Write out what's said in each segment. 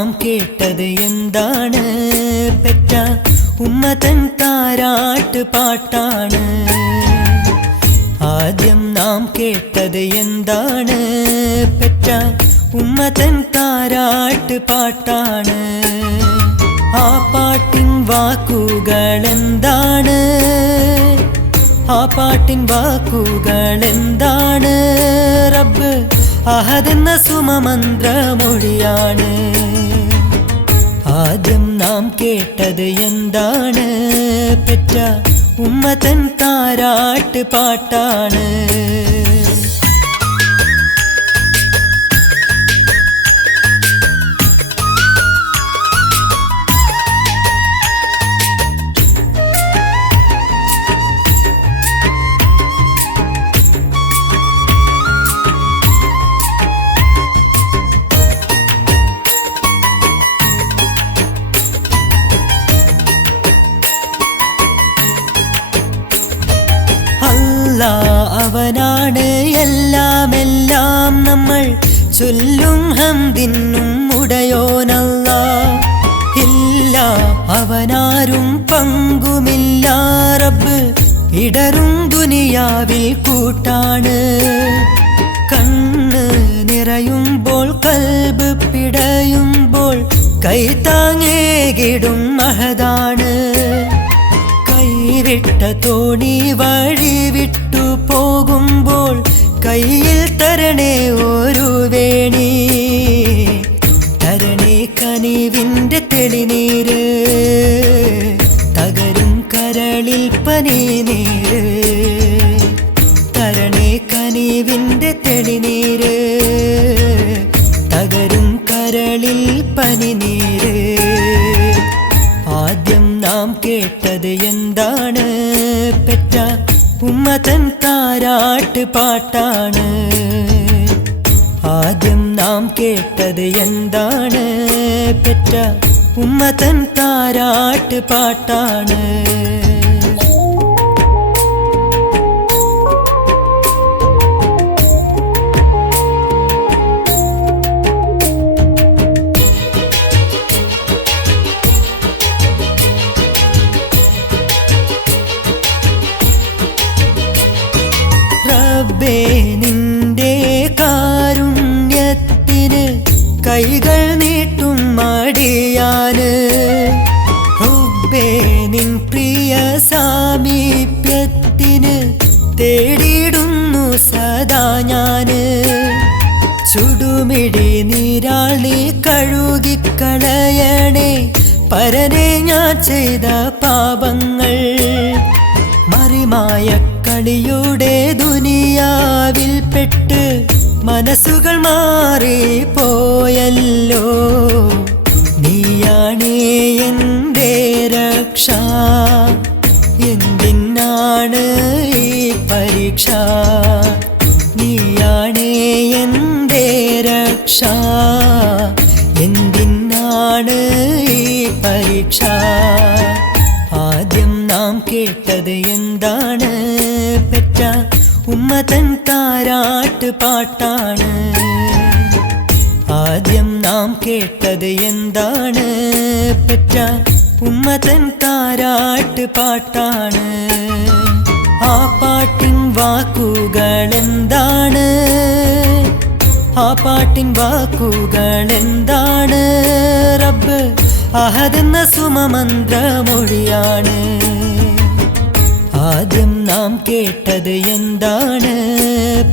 നാം കേട്ടത് എന്താണ്? പെറ്റ ഉമ്മതൻ താരാട്ട് പാട്ടാണ്. ആദ്യം നാം കേട്ടത് എന്താണ്? പെറ്റ ഉമ്മതൻ താരാട്ട് പാട്ടാണ്. ആ പാട്ടിൻ വാക്കുകൾ എന്താണ്? ആ പാട്ടിൻ വാക്കുകൾ എന്താണ്? റബ്ബ് അഹദെന്ന സുമമന്ത്രമൊഴിയാണ്. ആദ്യം നാം കേട്ടത് എന്താണ്? പെറ്റ ഉമ്മതൻ താരാട്ട് പാട്ടാണ്. അവനാണ് എല്ലാമെല്ലാം നമ്മൾ ചൊല്ലും ഹംദിനും ഉടയോനല്ലാഹ്. ഇല്ല അവനാരും പങ്കുമില്ല റബ്ബ് ഇടറും ദുനിയാവിൽ കൂട്ടാണ്. കണ്ണ് നിറയുമ്പോൾ കൽബ് പിടയുമ്പോൾ കൈതാങ്ങേകിടും മഹദാണ്. കൈവിട്ട തോണി വഴി വിട്ടു പോകുമ്പോൾ കയ്യിൽ തരണേ ഒരു വേണി. തരണേ കനിവിൻ്റെ തെളിനീര്, തകരും കരളിൽ പനിനീര്. തരണേ കനിവിൻ്റെ തെളിനീര്, തകരും കരളിൽ പനിനീര്. ആദ്യം നാം കേട്ടത് എന്താണ്? പെറ്റ ഉമ്മതൻ താരാട്ട് പാട്ടാണ്. ആദ്യം നാം കേട്ടത് എന്താണ്? പെറ്റ ഉമ്മതൻ താരാട്ട് പാട്ടാണ്. റബ്ബേ നിന്റെ കാരുണ്യത്തിന് കൈകൾ നീട്ടും മടിയാന്. റബ്ബേ നിൻ പ്രിയ സാമീപ്യത്തിന് തേടിയിടുന്നു സദാ ഞാന്. ചുടുമിടി നീരാൾ നീ കഴുകിക്കളയണേ പരനെ ഞാൻ ചെയ്ത പാപങ്ങൾ. മറിമായ കളിയുടെ ദുനിയാവിൽ പെട്ട് മനസ്സുകൾ മാറിപ്പോയല്ലോ. നീയാണേ എൻ്റെ രക്ഷ, എന്തിനാണ് ഈ പരീക്ഷ? നീയാണേ എൻ്റെ രക്ഷ, എന്തിനാണ് ഈ പരീക്ഷ? ആദ്യം നാം കേട്ടത് എന്താണ്? പെറ്റ ഉമ്മതൻ താരാട്ട് പാട്ടാണ്. ആദ്യം നാം കേട്ടത് എന്താണ്? പെറ്റ ഉമ്മതൻ താരാട്ട് പാട്ടാണ്. ആ പാട്ടിൻ വാക്കുകൾ എന്താണ്? ആ പാട്ടിൻ വാക്കുകൾ എന്താണ്? റബ്ബ് അഹദെന്ന സുമമന്ത്രമൊഴിയാണ്. ആദ്യം നാം കേട്ടത് എന്താണ്?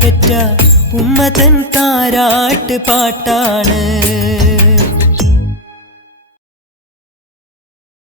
പെറ്റ ഉമ്മതൻ താരാട്ട് പാട്ടാണ്.